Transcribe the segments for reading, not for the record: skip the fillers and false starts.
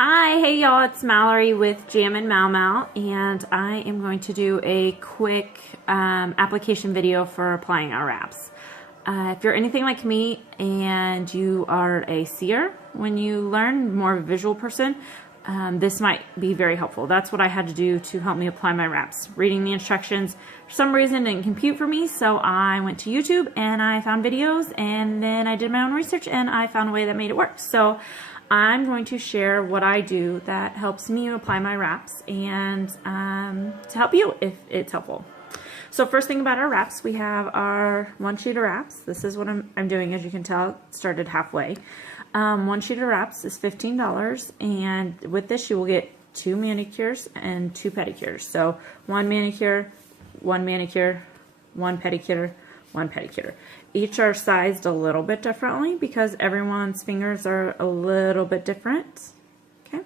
Hi, hey y'all, it's Mallory with Jam and Mau Mau, and I am going to do a quick application video for applying our wraps. If you're anything like me and you are a seer, when you learn, more of a visual person, this might be very helpful. That's what I had to do to help me apply my wraps. Reading the instructions, for some reason, didn't compute for me, so I went to YouTube and I found videos, and then I did my own research and I found a way that made it work. So I'm going to share what I do that helps me apply my wraps and to help you if it's helpful. So first thing about our wraps, we have our one sheet of wraps. This is what I'm doing, as you can tell, it started halfway. One sheet of wraps is $15, and with this you will get 2 manicures and 2 pedicures. So one manicure, one pedicure, one pedicure. Each are sized a little bit differently because everyone's fingers are a little bit different. Okay,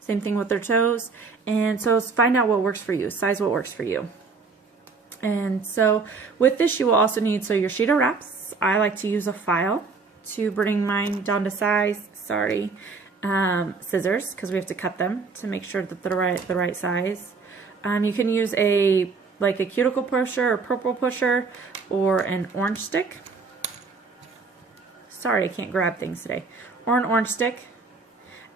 same thing with their toes. And so find out what works for you, size what works for you. And so with this you will also need, so your sheet of wraps, I like to use a file to bring mine down to size. Sorry, scissors, because we have to cut them to make sure that they're the right size. You can use like a cuticle pusher or purple pusher or an orange stick. Sorry, I can't grab things today. Or an orange stick.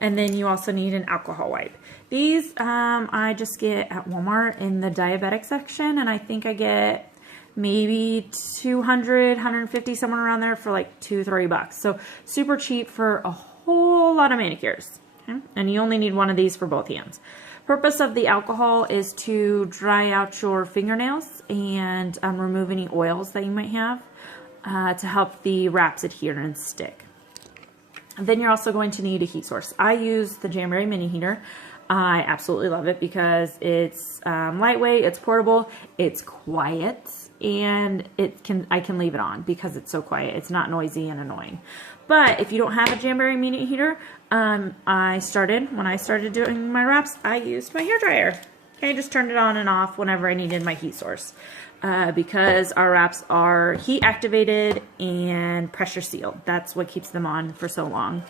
And then you also need an alcohol wipe. These I just get at Walmart in the diabetic section, and I think I get maybe 200, 150, somewhere around there for like $2-3. So super cheap for a whole lot of manicures. Okay? And you only need one of these for both hands. Purpose of the alcohol is to dry out your fingernails and remove any oils that you might have to help the wraps adhere and stick. Then you're also going to need a heat source. I use the Jamberry mini heater. I absolutely love it because it's lightweight, it's portable, it's quiet, and I can leave it on because it's so quiet. It's not noisy and annoying. But if you don't have a Jamberry mini heater, when I started doing my wraps, I used my hairdryer. Okay, just turned it on and off whenever I needed my heat source because our wraps are heat activated and pressure sealed. That's what keeps them on for so long.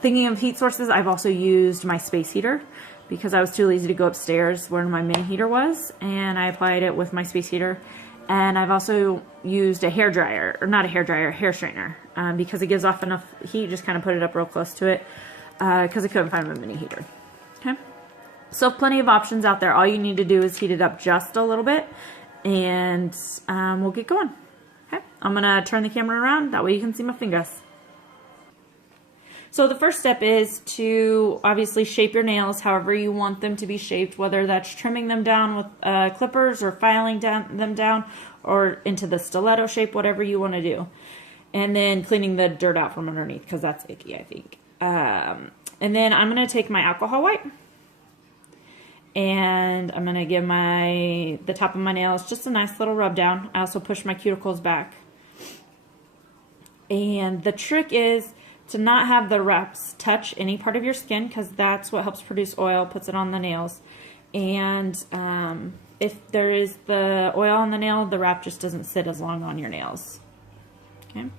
Thinking of heat sources, I've also used my space heater because I was too lazy to go upstairs where my mini heater was, and I applied it with my space heater. And I've also used a hair dryer, or not a hair dryer, a hair straightener, because it gives off enough heat. Just kind of put it up real close to it because I couldn't find my mini heater. Okay, so plenty of options out there. All you need to do is heat it up just a little bit, and we'll get going. Okay, I'm gonna turn the camera around, that way you can see my fingers. So the first step is to obviously shape your nails however you want them to be shaped, whether that's trimming them down with clippers or filing them down or into the stiletto shape, whatever you want to do. And then cleaning the dirt out from underneath because that's icky, I think. And then I'm going to take my alcohol wipe and I'm going to give the top of my nails just a nice little rub down. I also push my cuticles back. And the trick is to not have the wraps touch any part of your skin because that's what helps produce oil, puts it on the nails. And if there is the oil on the nail, the wrap just doesn't sit as long on your nails. Okay.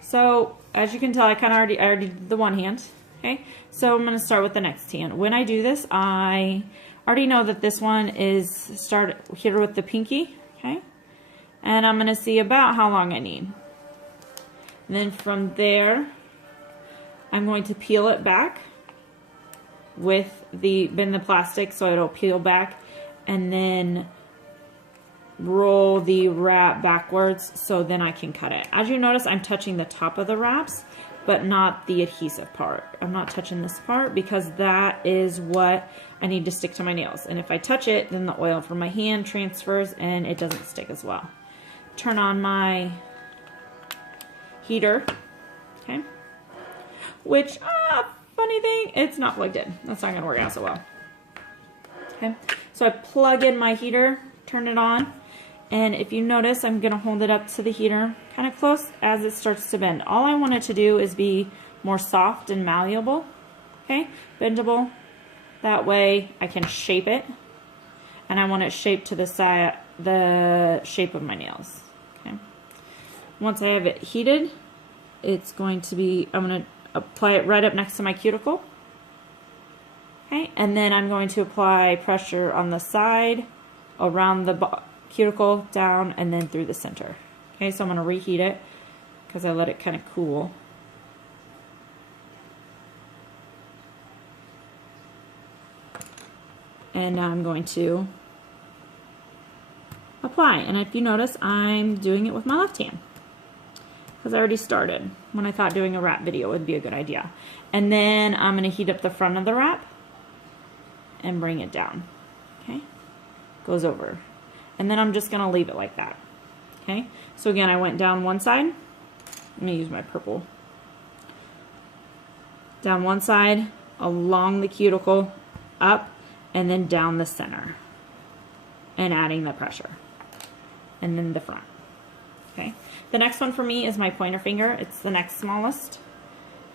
So as you can tell, I already did the one hand. Okay. So I'm going to start with the next hand. When I do this, I already know that this one is start here with the pinky. Okay. And I'm going to see about how long I need. And then from there, I'm going to peel it back with bend the plastic so it'll peel back, and then roll the wrap backwards so then I can cut it. As you notice, I'm touching the top of the wraps, but not the adhesive part. I'm not touching this part because that is what I need to stick to my nails. And if I touch it, then the oil from my hand transfers and it doesn't stick as well. Turn on my heater, okay, which, funny thing, it's not plugged in. That's not going to work out so well. Okay, so I plug in my heater, turn it on, and if you notice, I'm going to hold it up to the heater kind of close as it starts to bend. All I want it to do is be more soft and malleable, okay, bendable. That way I can shape it, and I want it shaped to the shape of my nails. Okay. Once I have it heated, it's going to be, apply it right up next to my cuticle. Okay, and then I'm going to apply pressure on the side, around the cuticle, down, and then through the center. Okay, so I'm going to reheat it because I let it kind of cool. And now I'm going to apply. And if you notice, I'm doing it with my left hand because I already started when I thought doing a wrap video would be a good idea. And then I'm going to heat up the front of the wrap and bring it down. Okay, goes over. And then I'm just going to leave it like that. Okay, so again, I went down one side. I'm going to use my purple. Down one side, along the cuticle, up, and then down the center. And adding the pressure. And then the front. Okay, the next one for me is my pointer finger. It's the next smallest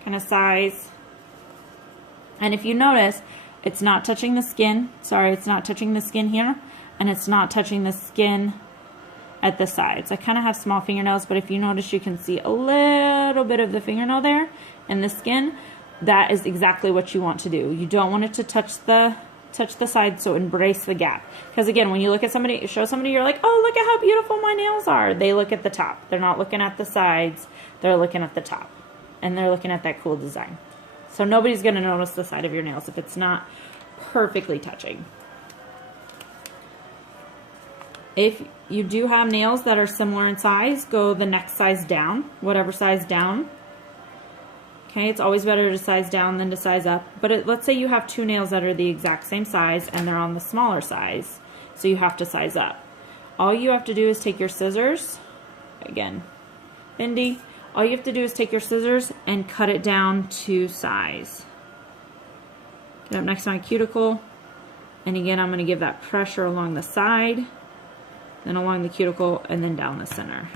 kind of size. And if you notice, it's not touching the skin. Sorry, it's not touching the skin here. And it's not touching the skin at the sides. I kind of have small fingernails, but if you notice, you can see a little bit of the fingernail there and the skin. That is exactly what you want to do. You don't want it to touch the side, so embrace the gap. Because again, when you look at somebody, show somebody, you're like, oh, look at how beautiful my nails are. They look at the top. They're not looking at the sides. They're looking at the top. And they're looking at that cool design. So nobody's going to notice the side of your nails if it's not perfectly touching. If you do have nails that are similar in size, go the next size down, whatever size down. Okay, it's always better to size down than to size up. But let's say you have two nails that are the exact same size and they're on the smaller size, so you have to size up. All you have to do is take your scissors, again, bendy. All you have to do is take your scissors and cut it down to size. Get up next to my cuticle, and again, I'm going to give that pressure along the side, then along the cuticle, and then down the center.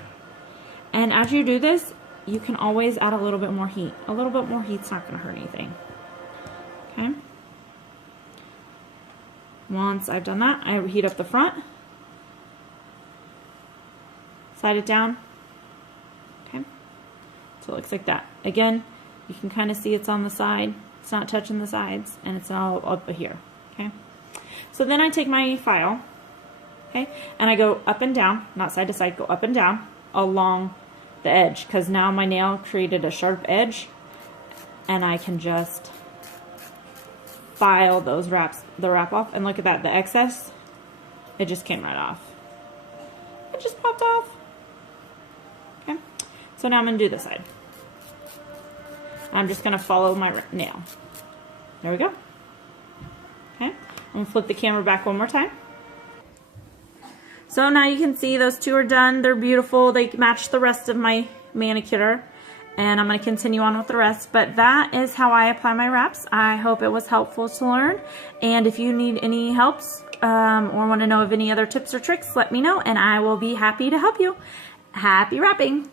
And as you do this, you can always add a little bit more heat. A little bit more heat's not going to hurt anything. Okay. Once I've done that, I heat up the front, slide it down. Okay. So it looks like that. Again, you can kind of see it's on the side. It's not touching the sides, and it's all up here. Okay. So then I take my file, okay, and I go up and down, not side to side, go up and down along the edge, because now my nail created a sharp edge, and I can just file the wrap off, and look at that, the excess, it just came right off. It just popped off. Okay, so now I'm going to do this side. I'm just going to follow my nail. There we go. Okay, I'm going to flip the camera back one more time. So now you can see those two are done. They're beautiful. They match the rest of my manicure. And I'm going to continue on with the rest. But that is how I apply my wraps. I hope it was helpful to learn. And if you need any helps or want to know of any other tips or tricks, let me know. And I will be happy to help you. Happy wrapping!